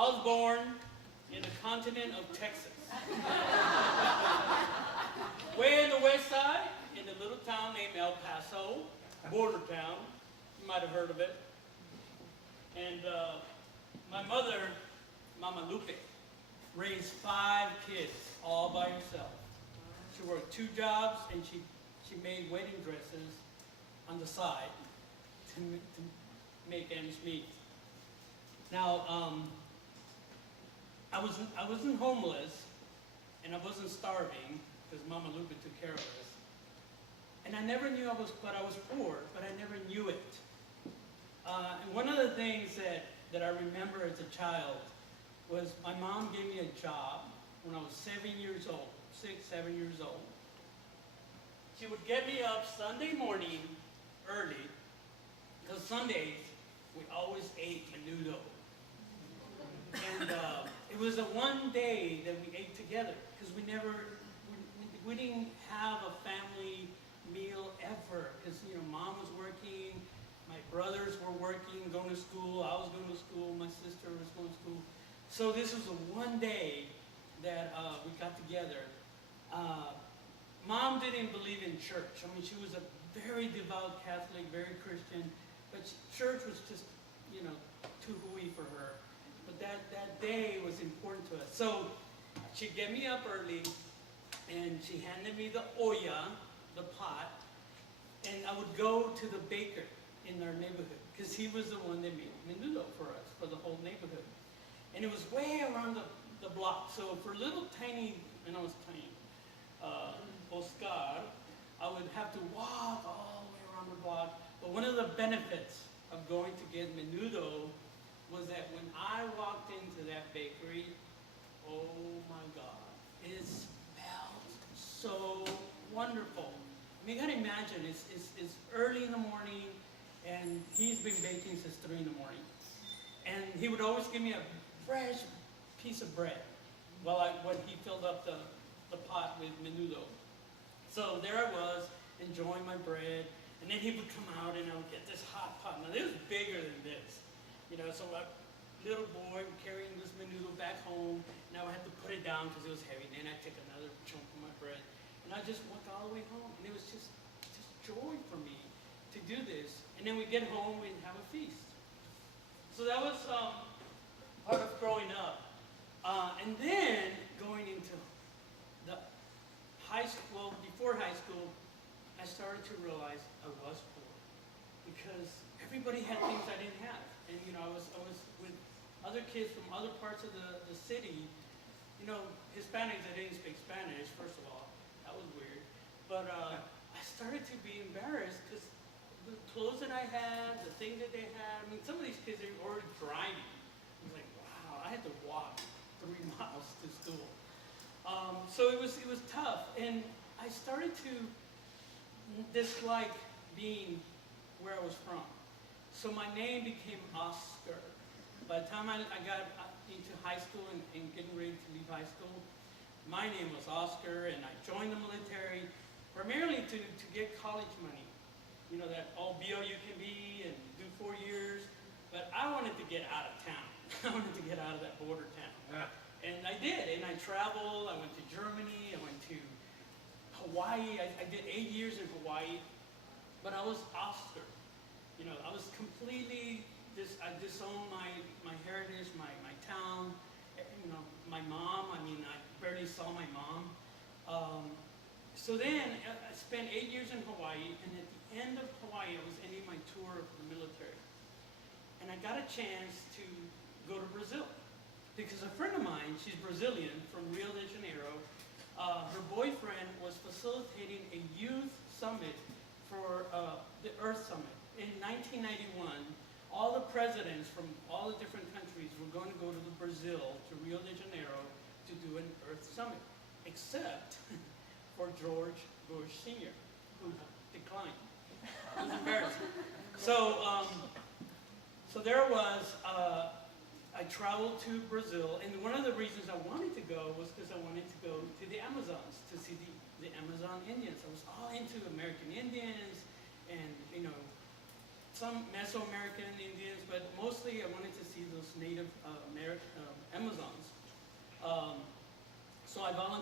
I was born in the continent of Texas. Way in the west side, in a little town named El Paso, border town. You might have heard of it. And my mother, Mama Lupe, raised 5 kids all by herself. She worked 2 jobs and she made wedding dresses on the side to make ends meet. Now, I wasn't homeless and I wasn't starving because Mama Lupe took care of us. And I never knew I was poor, but I never knew it. And one of the things that I remember as a child was my mom gave me a job when I was 7 years old, 6, 7 years old. She would get me up Sunday morning early, because Sundays we always ate menudo. And it was the one day that we ate together, because we didn't have a family meal ever, because Mom was working, my brothers were working, going to school, I was going to school, my sister was going to school. So this was the one day that we got together. Mom didn't believe in church. I mean, she was a very devout Catholic, very Christian, but church was just, too hooey for her. But that day was important to us. So she'd get me up early, and she handed me the olla, the pot, and I would go to the baker in our neighborhood, because he was the one that made menudo for us, for the whole neighborhood. And it was way around the block. So for little tiny, and I was tiny, Oscar, I would have to walk all the way around the block. But one of the benefits of going to get menudo was that when I walked into that bakery, oh my God, it smelled so wonderful. I mean, you gotta imagine, it's early in the morning, and he's been baking since 3 in the morning. And he would always give me a fresh piece of bread when he filled up the pot with menudo. So there I was, enjoying my bread, and then he would come out and I would get this hot pot. Now, this was bigger than this. So a little boy carrying this menudo back home, and I would have to put it down because it was heavy. And then I'd take another chunk of my bread, and I'd just walk all the way home. And it was just joy for me to do this. And then we'd get home and have a feast. So that was part of growing up. And then going into the high school, before high school, I started to realize I was poor. Because everybody had things I didn't have. And I was with other kids from other parts of the city. Hispanics that didn't speak Spanish, first of all. That was weird. But I started to be embarrassed because the clothes that I had, the things that they had, I mean, some of these kids, they were already driving. I was like, wow, I had to walk 3 miles to school. So it was tough. And I started to dislike being where I was from. So my name became Oscar. By the time I got into high school and getting ready to leave high school, my name was Oscar, and I joined the military primarily to get college money. That all BOU can be and do 4 years. But I wanted to get out of town. I wanted to get out of that border town. Yeah. And I did, and I traveled. I went to Germany, I went to Hawaii. I did 8 years in Hawaii, but I was Oscar. I was completely, I disowned my heritage, my town, my mom. I mean, I barely saw my mom. So then I spent 8 years in Hawaii, and at the end of Hawaii, I was ending my tour of the military. And I got a chance to go to Brazil. Because a friend of mine, she's Brazilian, from Rio de Janeiro, her boyfriend was facilitating a youth summit for the Earth Summit. In 1991, all the presidents from all the different countries were going to go to Brazil, to Rio de Janeiro, to do an Earth Summit, except for George Bush Sr., who declined. It was embarrassing. So there was, I traveled to Brazil, and one of the reasons I wanted to go was because I wanted to go to the Amazons, to see the Amazon Indians. I was all into American Indians, and some Mesoamerican Indians, but mostly I wanted to see those Native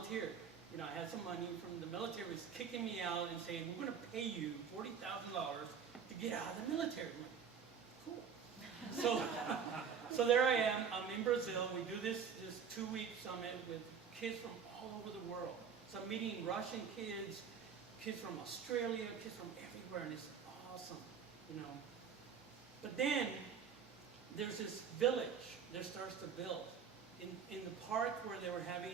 volunteered. You know, I had some money from the military, was kicking me out and saying, we're going to pay you $40,000 to get out of the military. I'm like, cool. So there I am. I'm in Brazil. We do this 2-week summit with kids from all over the world. So I'm meeting Russian kids, kids from Australia, kids from everywhere, and it's awesome, you know. But then there's this village that starts to build in the park where they were having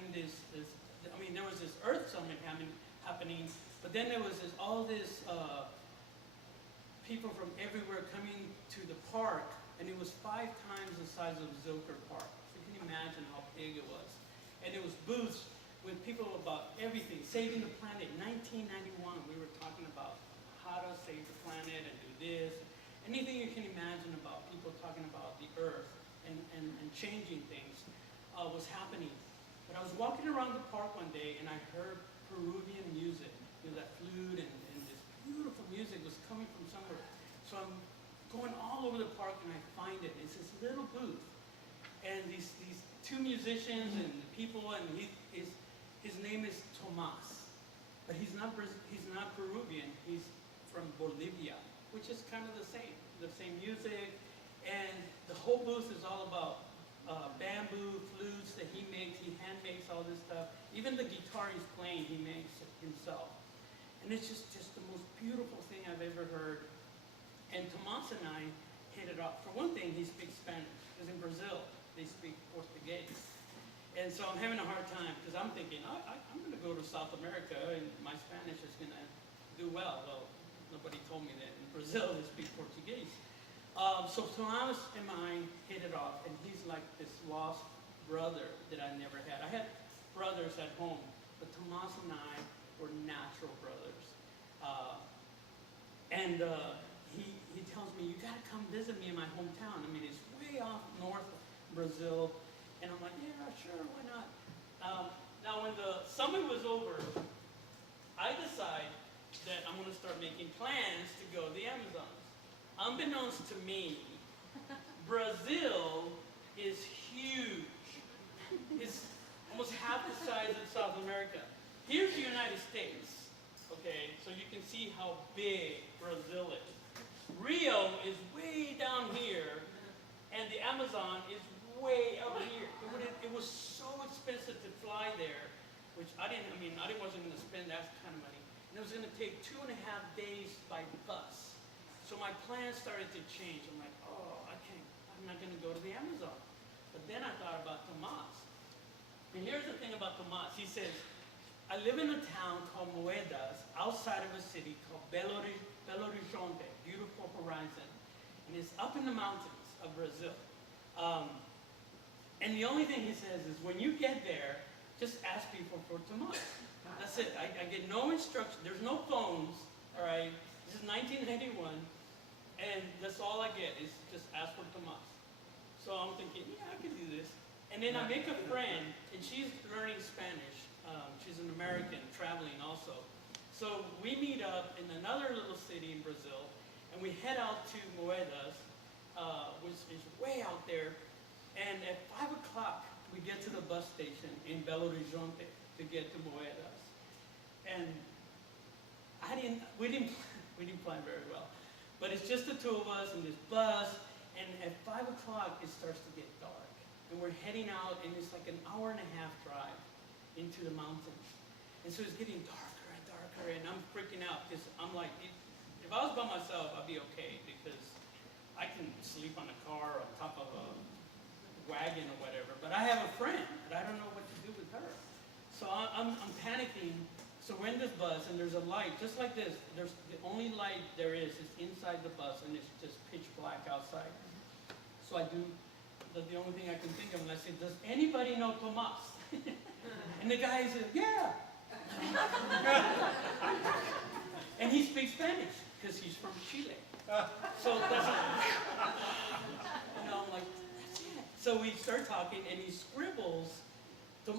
there was this Earth Summit happening, but then there was all this people from everywhere coming to the park, and it was 5 times the size of Zilker Park. So you can imagine how big it was. And it was booths with people about everything, saving the planet. 1991, we were talking about how to save the planet and do this. Anything you can imagine about people talking about the Earth and changing things was happening. But I was walking around the park one day and I heard Peruvian music. You know, that flute and this beautiful music was coming from somewhere. So I'm going all over the park and I find it. It's this little booth. And these 2 musicians and the people, and his name is Tomas. But he's not Peruvian, he's from Bolivia, which is kind of the same music. And the whole booth is all about bamboo flutes that he makes. He hand makes all this stuff. Even the guitar he's playing, he makes it himself. And it's just the most beautiful thing I've ever heard. And Tomas and I hit it off. For one thing, he speaks Spanish, because in Brazil, they speak Portuguese. And so I'm having a hard time, because I'm thinking, I'm going to go to South America, and my Spanish is going to do well. Well, nobody told me that in Brazil they speak Portuguese. So Tomas and I hit it off, and he's like this lost brother that I never had. I had brothers at home, but Tomas and I were natural brothers. He tells me, you got to come visit me in my hometown. I mean, it's way off north of Brazil. And I'm like, yeah, sure, why not? Now, when the summit was over, I decide that I'm going to start making plans to go to the Amazons. Unbeknownst to me, Brazil is huge. It's almost half the size of South America. Here's the United States, okay? So you can see how big Brazil is. Rio is way down here, and the Amazon is way up here. It was so expensive to fly there, which I wasn't going to spend that kind of money. And it was going to take 2.5 days by bus. So my plans started to change. I'm like, I'm not going to go to the Amazon. But then I thought about Tomas. And here's the thing about Tomas. He says, I live in a town called Moedas, outside of a city called Belo Horizonte, beautiful horizon. And it's up in the mountains of Brazil. And the only thing he says is, when you get there, just ask people for Tomas. That's it. I get no instruction. There's no phones, all right? This is 1991, and that's all I get is just ask for Tomas. So I'm thinking, yeah, I can do this. And then I make a friend, and she's learning Spanish. She's an American, traveling also. So we meet up in another little city in Brazil, and we head out to Moedas, which is way out there. And at 5 o'clock, we get to the bus station in Belo Horizonte to get to Moedas. And we didn't plan very well. But it's just the 2 of us in this bus, and at 5 o'clock, it starts to get dark. And we're heading out, and it's like an hour-and-a-half drive into the mountains. And so it's getting darker and darker, and I'm freaking out, because I'm like, if I was by myself, I'd be okay, because I can sleep on a car on top of a wagon or whatever. But I have a friend, and I don't know what to do with her. So I'm panicking. So we're in this bus, and there's a light, just like this. There's the only light there is inside the bus, and it's just pitch black outside. So I do the only thing I can think of, and I say, does anybody know Tomas? And the guy says, yeah. And he speaks Spanish, because he's from Chile. So that's I'm like, that's it. So we start talking, and he scribbles the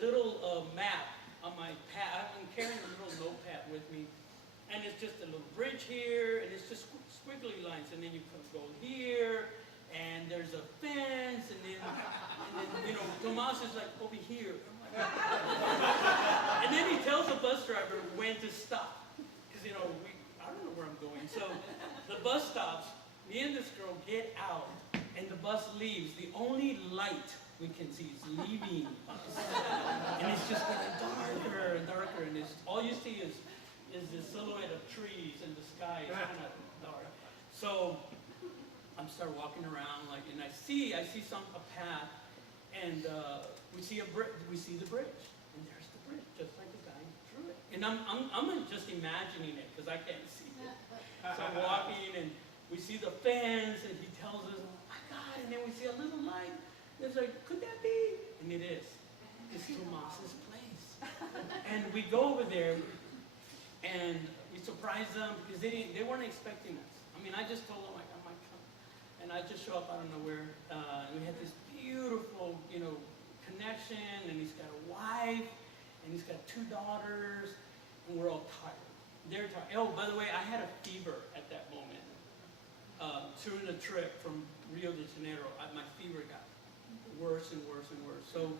little map on my pad. I'm carrying a little notepad with me, and it's just a little bridge here, and it's just squiggly lines, and then you can go here, and there's a fence, and then Tomas is like over here. I'm like, And then he tells the bus driver when to stop. Because, I don't know where I'm going. So the bus stops, me and this girl get out, and the bus leaves. The only light we can see is leaving us. And it's just getting darker and darker, and all you see is the silhouette of trees, and the sky is kind of dark. So I'm start walking around, and I see a path, and we see the bridge, and there's the bridge, just like the guy drew it. And I'm just imagining it because I can't see it. So I'm walking, and we see the fence, and he tells us, "Oh my God!" And then we see a little light. It's like, could that be? And it is. It's Tomas's place. And we go over there, and we surprise them because they weren't expecting us. I mean, I just told them, I might come. And I just show up out of nowhere. We had this beautiful, connection, and he's got a wife, and he's got 2 daughters, and we're all tired. They're tired. Oh, by the way, I had a fever at that moment. During the trip from Rio de Janeiro, my fever got worse and worse and worse. So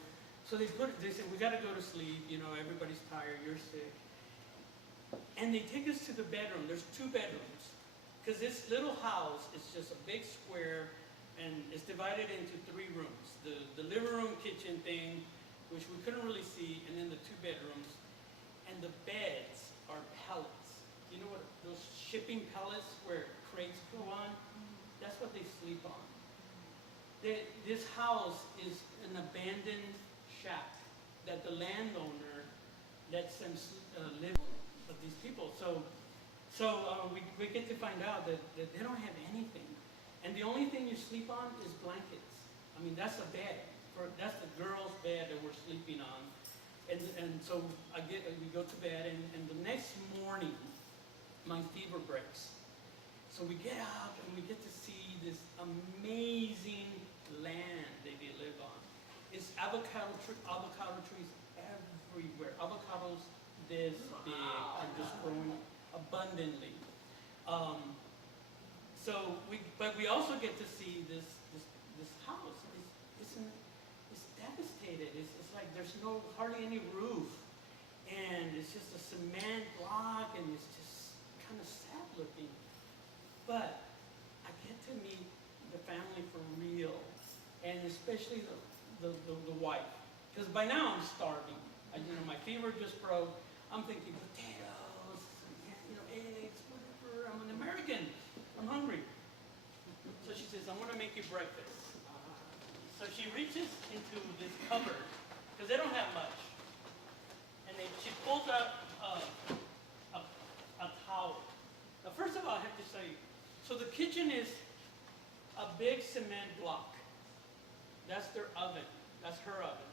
they said, we got to go to sleep, everybody's tired, you're sick. And they take us to the bedroom. There's 2 bedrooms. Because this little house is just a big square, and it's divided into 3 rooms. The living room, kitchen thing, which we couldn't really see, and then the 2 bedrooms. And the beds are pallets. You know what, those shipping pallets where crates go on? That's what they sleep on. This house is an abandoned shack that the landowner lets them live with these people. So we get to find out that they don't have anything. And the only thing you sleep on is blankets. I mean, that's a bed. That's the girl's bed that we're sleeping on. And so we go to bed, and the next morning, my fever breaks. So we get out, and we get to see this amazing land that they live on. It's avocado trees everywhere. Avocados this big and just growing abundantly. But we also get to see this house. It's devastated. It's like there's hardly any roof, and it's just a cement block, and it's just kind of sad looking. But I get to meet the family for real, and especially the wife, because by now I'm starving. My fever just broke. I'm thinking potatoes, eggs, whatever. I'm an American. I'm hungry. So she says, "I'm going to make you breakfast." So she reaches into this cupboard, because they don't have much. And she pulls out a towel. Now, first of all, I have to say, so the kitchen is a big cement block. That's their oven. That's her oven.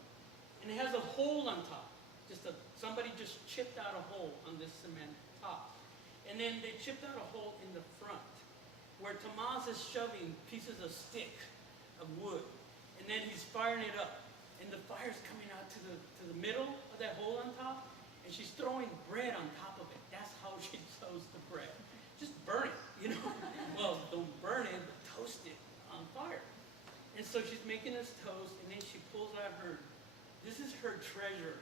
And it has a hole on top. Somebody just chipped out a hole on this cement top. And then they chipped out a hole in the front, where Tomas is shoving pieces of stick of wood. And then he's firing it up. And the fire's coming out to the middle of that hole on top. And she's throwing bread on top of it. That's how she toasts the bread. Just burn it, Well, don't burn it, but toast it on fire. And so she's making this toast, and then she pulls out this is her treasure.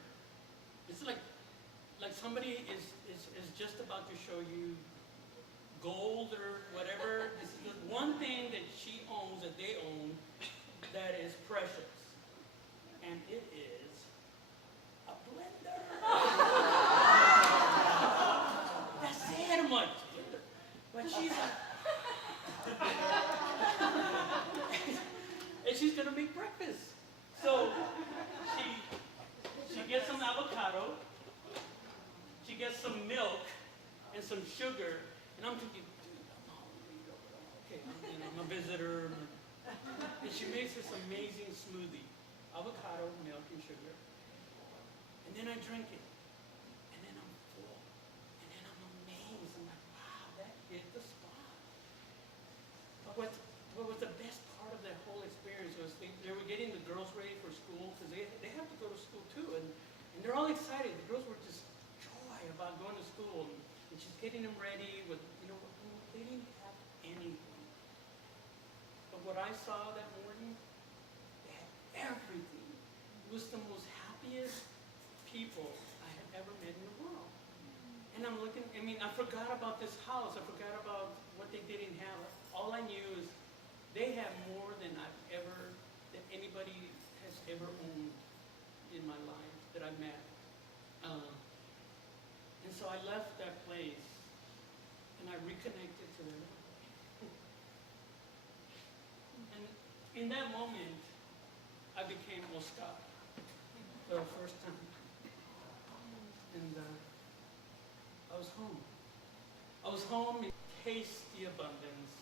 It's like somebody is just about to show you gold or whatever. This is the one thing that she owns, that they own, that is precious. And it is a blender. That's it, much. But she's and she's gonna make breakfast. So she gets some avocado, she gets some milk and some sugar, and I'm thinking, dude, I'm hungry. Okay, I'm a visitor. And she makes this amazing smoothie, avocado, milk, and sugar. And then I drink it, and then I'm full, and then I'm amazed. I'm like, wow, that hit the spot. But what was the best part of that whole experience was they were getting the girls ready for school, because they have to go to school too, and they're all excited. The girls were just joy about going to school, and she's getting them ready with, they didn't have anything. But what I saw that morning, they had everything. It was the most happiest I mean, I forgot about this house. I forgot about what they didn't have. All I knew is they have more than that anybody has ever owned in my life that I've met. And so I left that place and I reconnected to them. And in that moment, I became Oscar for the first time. And I was home. I was home and taste the abundance.